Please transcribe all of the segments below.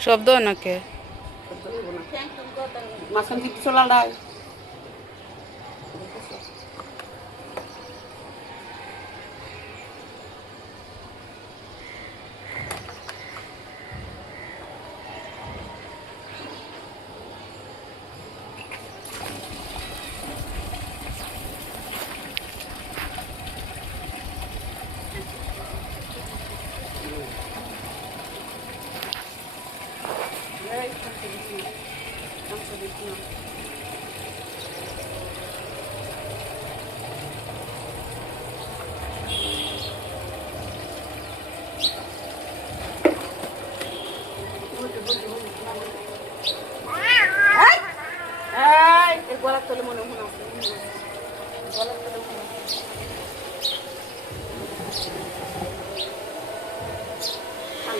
শব্দ নাকি মাঝখান থেকে চলাটাই গলার তলে মনে মনে আছে গলার তলে মনে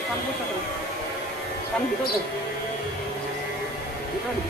কান বসা করো কান ভিতরে ভিতরে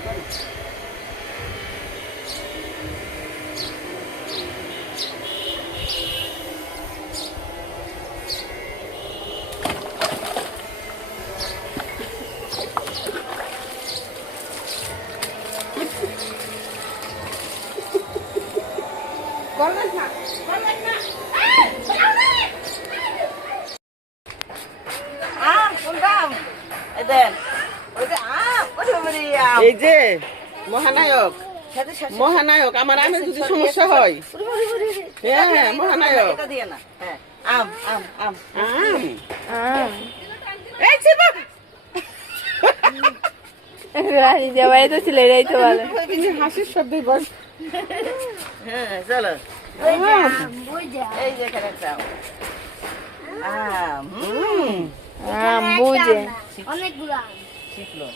এই যে মহানায়ক মহানায়ক আমার আমের যদি সমস্যা হয় হ্যাঁ মহানায়ক আম আম আম আম আম এই চিবা রাজি যাবাই তো ছিল এটাই তো ভালো হাসির শব্দই বস হ্যাঁ চলো এই যে এখানে একটা আম আম বুঝে অনেকগুলো আম শিখলো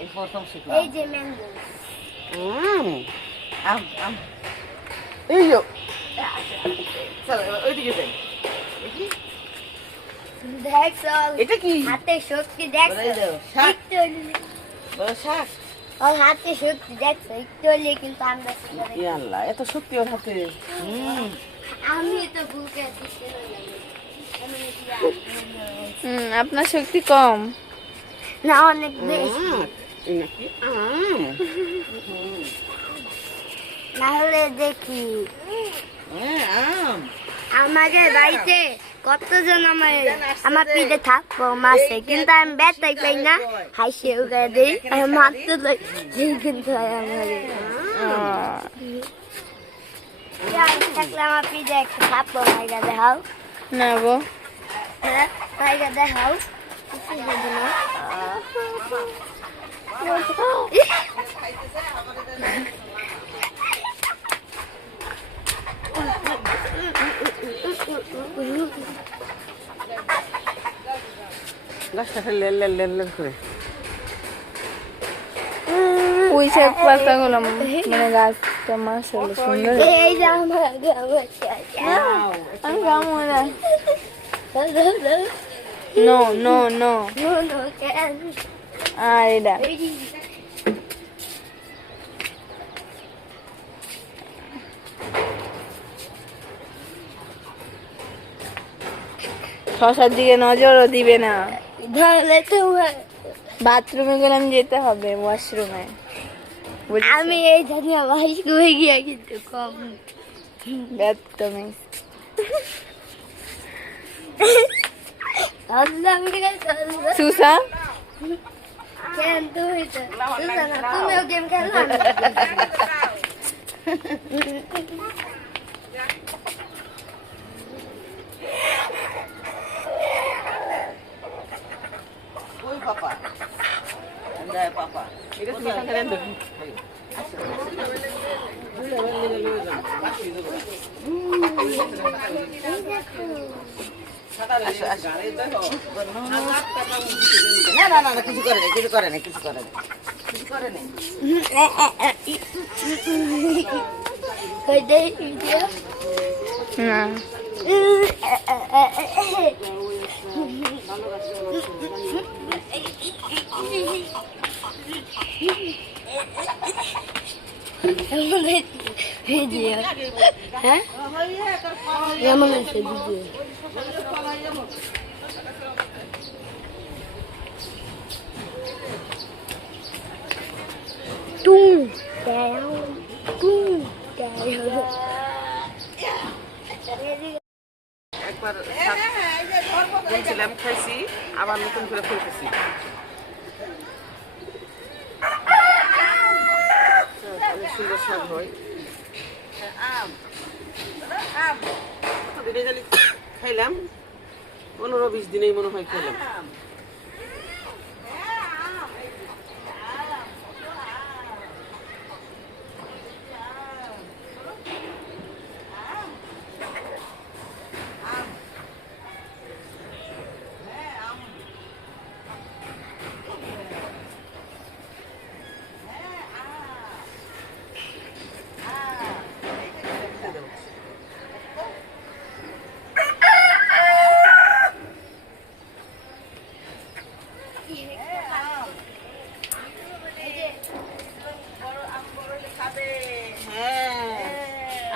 এই প্রথম শিখলো এই যে ম্যাঙ্গো আম আম এই যো চলো ওইদিকে যাই দেখছো এটা কি হাতে শক্তি দেখছো শাক একটু বড় শাক ওর হাতে শক্তি দেখছো একটু হলে কিন্তু আমরা ই আল্লাহ এত শক্তি ওর হাতে আমি তো বুকে দিতে আপনার শক্তি কম না অনেক বেশি এই নাকি আম না হলে দেখি হ্যাঁ আম আমাদের বাড়িতে কতজন আমার পিঠে থাকবো মাসে কিন্তু আমি ব্যথাই পাই না হাসি উগাই দিই মারতে কিন্তু থাকলে আমার পিঠে একটা থাকবো ভাইরা দেখাও না গো হ্যাঁ ভাইরা দেখাও গাছটা লেল লেল লেল লেল করে ওই সব পাতাগুলো মানে গাছটা মাশাআল্লাহ সুন্দর এই যে আমার আমি গামো না নো নো নো এটা শশার দিকে নজরও দিবে না ধরলে তো বাথরুমে গেলাম যেতে হবে ওয়াশরুমে আমি এই জানিয়া ভাই হয়ে গিয়া কিন্তু কম বেদতমিজ সুসা কেন তুমি তো তুমিও গেম খেলো ওই পাপা যায় পাপা এটা তুমি এখানে রেন দেবো না না না কিছু করে না কিছু করে না কিছু করে না কিছু করে না কই দেই ভিডিও না ভিডিও হ্যাঁ কেমন আছে ভিডিও একবার বলছিলাম খাইছি, আবার নতুন করে ফুলতেছি। অনেক সুন্দর স্বাদ হয়। কতদিনে জানি খাইলাম, 15-20 দিনেই মনে হয় খাইলাম।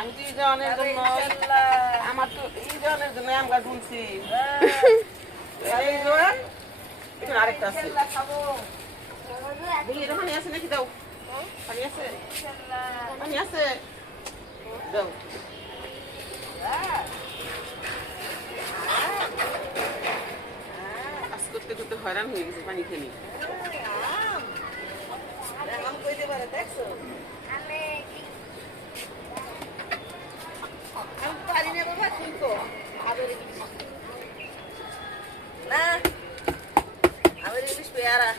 আমি তো ইজনের জন্য, আমার তো ইজনের জন্য আম গাছ বুনছি। এখানে আরেকটা আছে, দেখি এটা পানি আছে নাকি, দাও। পানি আছে, পানি আছে, দাও। কাজ করতে করতে হয়রান হয়ে গেছে পানি খেয়ে। না, আমার ইংলিশ পেয়ারা।